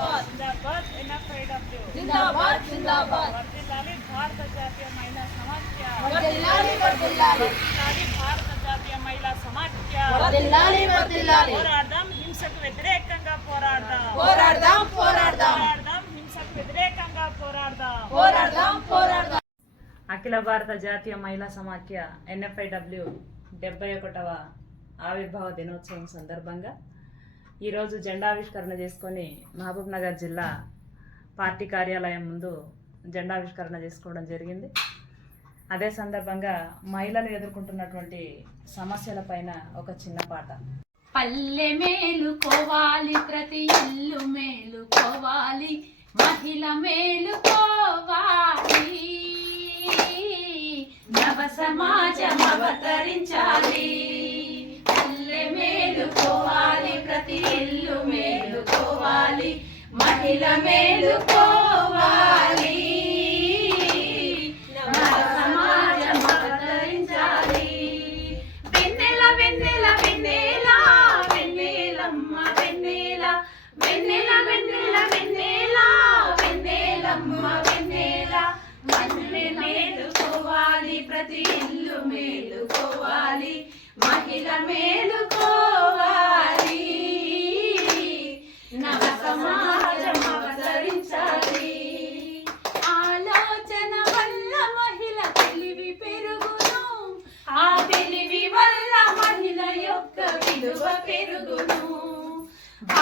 जिंदाबाद NFIW जिंदाबाद जिंदाबाद वर्धिल्लाली భారత జాతీయ మహిళా సమాఖ్య वर्धिल्लाली वर्धिल्लाली భారత జాతీయ మహిళా సమాఖ్య वर्धिल्लाली वर्धिल्लाली పోరాడదాం హింసకు వ్యతిరేకంగా పోరాడదాం పోరాడదాం పోరాడదాం పోరాడదాం హింసకు వ్యతిరేకంగా పోరాడదాం పోరాడదాం పోరాడదాం అఖిల భారత జాతీయ మహిళా సమాఖ్య NFIW 71వ ఆవిర్భావ దినోత్సవం సందర్భంగా ఈరోజు జెండావిష్కరణ చేసుకొని మహబూబ్ నగర్ జిల్లా పార్టీ కార్యాలయం ముందు జెండావిష్కరణ చేసుకోవడం జరిగింది. అదే సందర్భంగా మహిళలు ఎదుర్కొంటున్నటువంటి సమస్యలపైన ఒక చిన్న పాట. పల్లె మేలుకోవాలి, ప్రతి ఇల్లు మేలుకోవాలి, మహిళ మేలుకోవాలి, నవ సమాజం అవతరించాలి. పల్లె మేలుకోవాలి, ప్రతి ఇల్లు మేలుకోవాలి, మహిళ మేలుకోవాలి, నవ సమాజం అవతరించాలి. వెన్నెల వెన్నెల వెన్నెల వెన్నెలమ్మ వెన్నెల వెన్నెల వెన్నెల వెన్నెల వెన్నెలమ్మ వెన్నెల మహిళ మేలుకోవాలి, ప్రతి ఇల్లు మేలుకోవాలి, మహిళ మేలుకోవాలి, నవ సమాజం అవతరించాలి. ఆలోచన వల్ల మహిళ తెలివి పెరుగును, ఆ తెలివి వల్ల మహిళ యొక్క విలువ పెరుగును.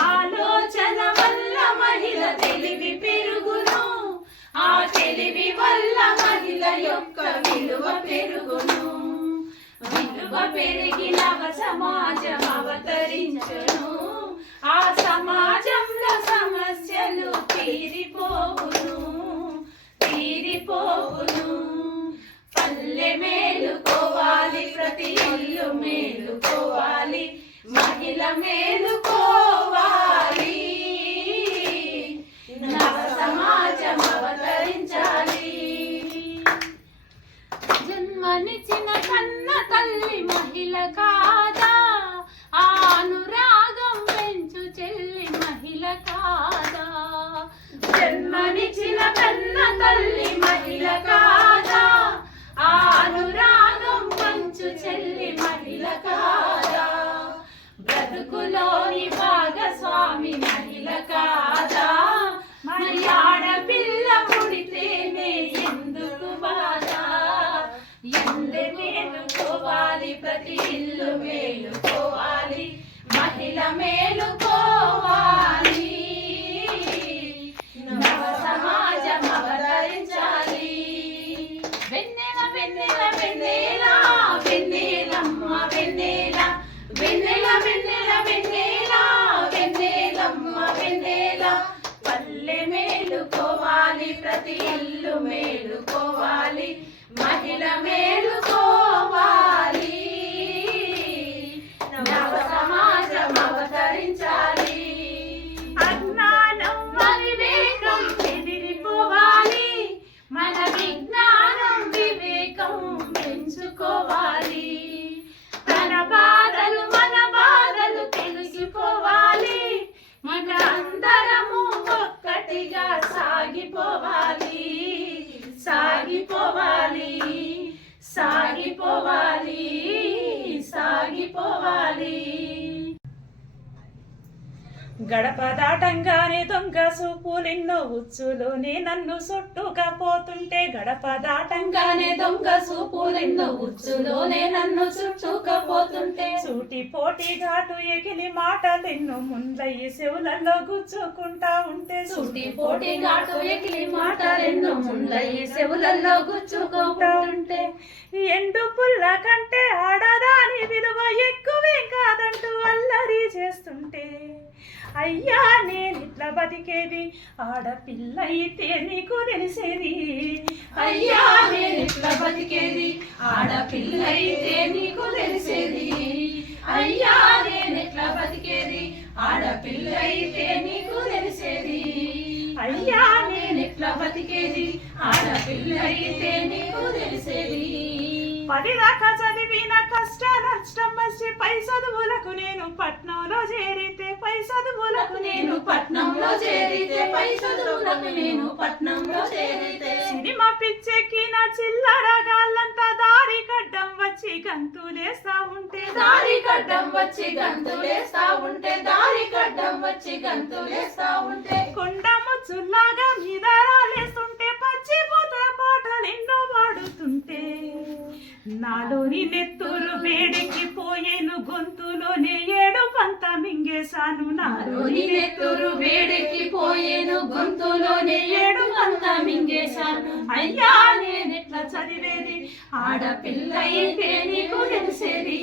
ఆలోచన వల్ల మహిళ తెలివి పెరుగును, ఆ తెలివి వల్ల మహిళ యొక్క విలువ పెరుగును. విలువ పెరిగి నవ సమాజం అవతరించును, ఆ సమాజంలో సమస్యలు తీరిపోవును తీరిపోవును. పల్లె మేలుకోవాలి, ప్రతి ఇల్లు మేలుకోవాలి, మహిళ మేలుకోవాలి, నవ సమాజం అవతరించాలి. జన్మనిచ్చిన కన్న తల్లి మహిళ కాదా, ఆ అనురాగం పెంచు చెల్లి మహిళ కాదా. జన్మనిచ్చిన కన్న తల్లి మహిళ కాదా, ఆ అనురాగం పంచు చెల్లి మహిళ కాదా. బ్రతుకులోని భాగస్వామి మహిళ కాదా, మరి ఆడపిల్ల పుడితేనే ఎందుకు బాధ. ఎందు మేలుకోవాలి, ప్రతి ఇల్లు మేలుకోవాలి, మహిళ మేలుకోవాలి, నవ సమాజం అవతరించాలి. వెన్నెల వెన్నెల వెన్నెల వెన్నెలమ్మ వెన్నెల వెన్నెల వెన్నెల వెన్నెల వెన్నెలమ్మ వెన్నెల పల్లె మేలుకోవాలి, ప్రతి ఇల్లు మేలుకోవాలి, మహిళ మేలుకోవాలి, నవ సమాజం అవతరించాలి. అజ్ఞానం అవివేకం ఎదిరిపోవాలి, మన విజ్ఞానం వివేకం పెంచుకోవాలి. మన బాధలు తెలిసిపోవాలి, మన అందరము ఒక్కటిగా సాగిపోవాలి సాగిపోవాలి సాగిపోవాలి సాగిపోవాలి. గడప దాటంగానే దొంగ సూపులెన్నో ఉచ్చులోనే నన్ను చుట్టుకపోతుంటే, గడప దాటంగానే దొంగ సూపులెన్నో ఉచ్చులోనే నన్ను చుట్టుకపోతుంటే, సూటి పోటీ ఘాటు ఎగిలి మాటలెన్నో ముందయ్యి చెవులలో గుచ్చుకుంటా ఉంటే, సూటి పోటీ ఘాటు ఎగిలి మాటలెన్నో ముందయ్యి చెవులలో గుచ్చుకుంటా ఉంటే, ఎండు పుల్ల కంటే ఆడదాని విలువ ఎక్కువేం కాదంటూ అల్లరి చేస్తుంటే, అయ్యా నేనిట్లా బతికేది ఆడపిల్ల అయితే నీకు తెలిసేది. అయ్యా నేనిట్లా బతికేది ఆడపిల్ల అయితే నీకు తెలిసేది. అయ్యా నేనిట్లా బతికేది ఆడపిల్ల అయితే నీకు తెలిసేది. అయ్యా నేనిట్లా బతికేది ఆడపిల్ల అయితే నీకు తెలిసేది. 10 దాకా చదివిన కష్ట నష్టం వచ్చి పై చదువులకు నేను పట్నంలో చేరితే పై చదువులకు నేను పట్నంలో చేరితే పై చదువులకు నేను పట్నంలో చేరితే సినిమా పిచ్చెక్కి నా చిల్లరగాళ్ళంతా దారి కడ్డం వచ్చి గంతులేస్తా ఉంటే దారి కడ్డం వచ్చి గంతులేస్తా ఉంటే దారి కడ్డం వచ్చి గంతులేస్తా ఉంటే కొండ ముచ్చుల్లాగా మీద రాలేస్తుంటే పచ్చి పూతల పాటలు ఎన్నో పాడుతుంటే నాలోని నెత్తురు వేడికి పోయేను గొంతులోనే ఏడు పంత మింగేశాను నాలోని నెత్తురు వేడెక్కి పోయేను గొంతులోనే ఏడు పంత మింగేశాను అయ్యా నేనెట్లా చదివేది ఆడపిల్ల అయితే నీకు తెలిసేది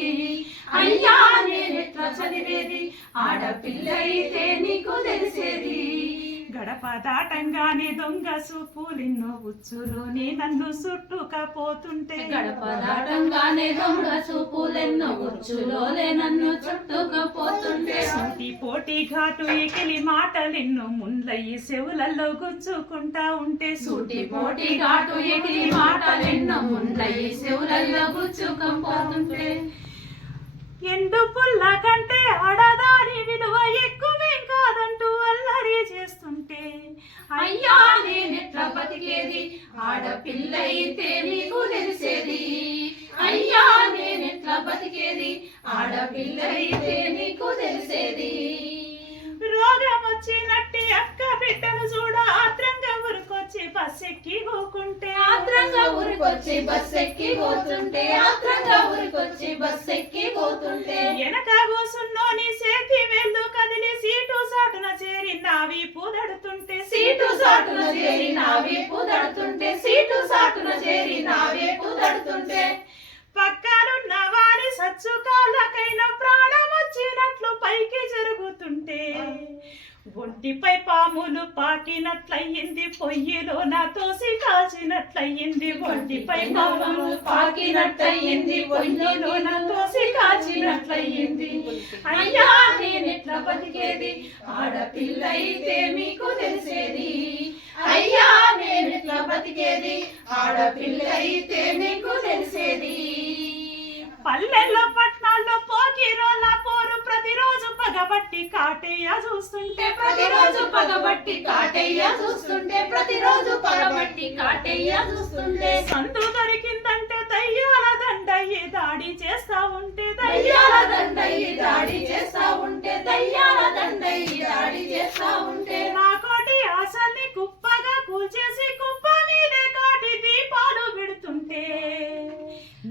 అయ్యా నేనెట్లా చదివేది ఆడపిల్ల అయితే నీకు తెలిసేది గడప దాటంగానే దొంగ సూపులిన్నో ఉచ్చులోనే నన్ను చుట్టుకపోతుంటే గడప దాటంగానే దొంగ చూపులెన్నో ఉచ్చులోలే నన్ను చుట్టుకపోతుంటే సూటి పోటీ ఘాటు ఎకిలి మాటలెన్నో ముండ్లయ్యి చెవులలో గుచ్చుకుంటా ఉంటే సూటి పోటీ ఘాటు ఎగిరి మాటలెన్నో ముందయి చెవులల్లో గుచ్చుకపోతుంటే ఎండు పుల్ల కంటే ఆడదాని విలువ ఎక్కువేం కాదంటూ అల్లరి చేస్తుంటే అయ్యా నేనెట్లా బతికేది ఆడపిల్ల అయితే నీకు తెలిసేది అయ్యా నేనెట్లా బతికేది ఆడపిల్ల అయితే నీకు తెలిసేది రోగం వచ్చినట్టి అక్క బిడ్డను చూడ ఆత్రంగా ఊరుకొచ్చి బస్సెక్కి పోకుంటే ఆత్రంగా ఊరికొచ్చి బస్ ఎక్కి పోతుంటే ఆత్రంగా ఊరికొచ్చి బస్ ఎక్కి పోతుంటే వెనక కూసున్నోని చేతి వెళ్ళు కదిలి సీటు సాటున చేరి నావి పూదడుతుంటే సీటు సాటున చేరి నా వీపు దడుతుంటే సీటు సాటున చేరి నా వీపు దడుతుంటే పక్కనున్న వారి సచ్చు కాళ్ళకైనా ప్రాణం వచ్చినట్లు పైకి జరుగుతుంటే ఒంటిపై పాములు పాకినట్లయింది పొయ్యిలో నా తోసి కాచినట్లయింది ఒంటిపై పాములు పాకినట్టయింది పొయ్యిలో నా తోసి కాచినట్లయింది అయ్యా నేనెట్లా బతికేది ఆడపిల్ల అయితే మీకు తెలిసేది అయ్యా నేనెట్లా బతికేది ఆడపిల్ల అయితే మీకు తెలిసేది పల్లెల్లో పట్నాల్లో పోకిరోళ్ళ పోరు ప్రతిరోజు పగబట్టి కాటేయ చూస్తుంటే ప్రతిరోజు పగబట్టి కాటయ్య చూస్తుంటే ప్రతిరోజు పగబట్టి కాటయ్య చూస్తుంటే సందు దొరికిందంటే దయ్యాల దండయ్యి దాడి చేస్తా ఉంటే దయ్యాల దండయ్యి దాడి చేస్తా ఉంటే దయ్యాల దండయ్యి దాడి చేస్తా ఉంటే నా కోటి ఆశల్ని కుప్పగా కూల్చేసి కుప్ప మీదే కాటి దీపాలు పెడుతుంటే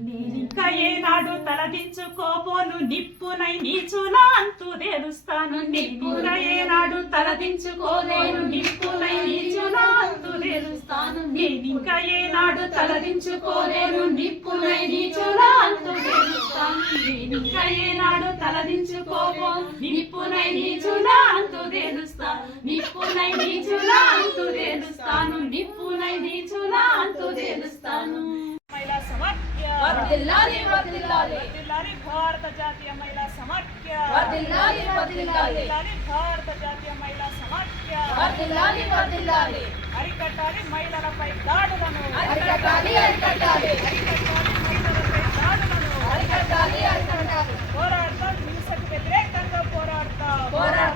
నేనింకా ఏనాడు తలదించుకోబోను నిప్పునై నీచులా అంతు తేలుస్తాను నిప్పున ఏనాడు తలదించుకోలేను నిప్పునై నీచులా అంతు తేలుస్తాను నేనింకా ఏనాడు తలదించుకోలేను నిప్పునై నీచులా అంతు తేలుస్తాను నేనింకా ఏనాడు తలదించుకోబోను నిప్పునై నీచులా అంతు తేలుస్తాను నిప్పునై నీచులా అంతు తేలుస్తాను నిప్పునై నీచులా అంతు తేలుస్తాను మహిళా సమాఖ్య వర్ధిల్లాలి వర్ధిల్లాలి వర్ధిల్లాలి భారత జాతీయ మహిళా సమాఖ్య వర్ధిల్లాలి వర్ధిల్లాలి వర్ధిల్లాలి భారత జాతీయ మహిళా సమాఖ్య వర్ధిల్లాలి వర్ధిల్లాలి అరికట్టాలి మహిళలపై దాడులను అరికట్టాలి అరికట్టాలి అరికట్టాలి మహిళలపై దాడులను అరికట్టాలి అరికట్టాలి పోరాడతాం హింసకు వ్యతిరేకంగా పోరాడతాం పోరాడతాం